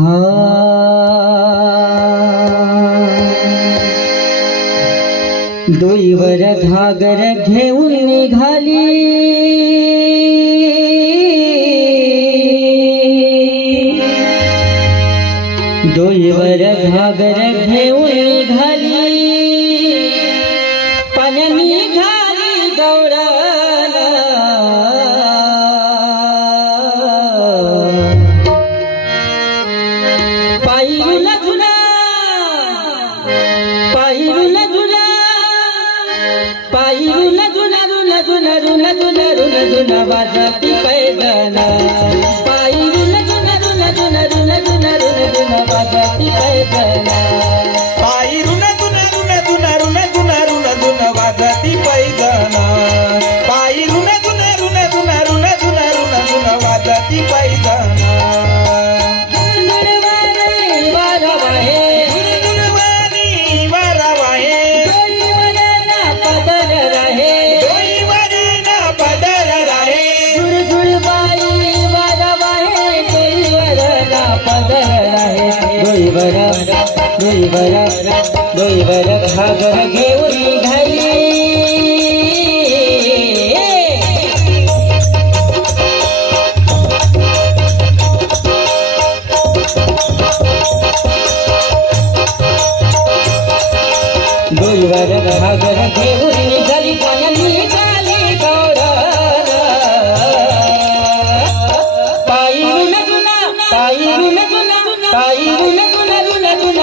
दोई वर धागर घेउं निघाली दोई वर धागर घेउं निघाली पण नी पाहिजून बरा बरा दोई बरा भाग रखे उरी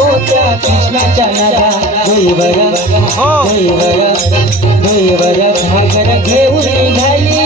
होईव हा होईव होईव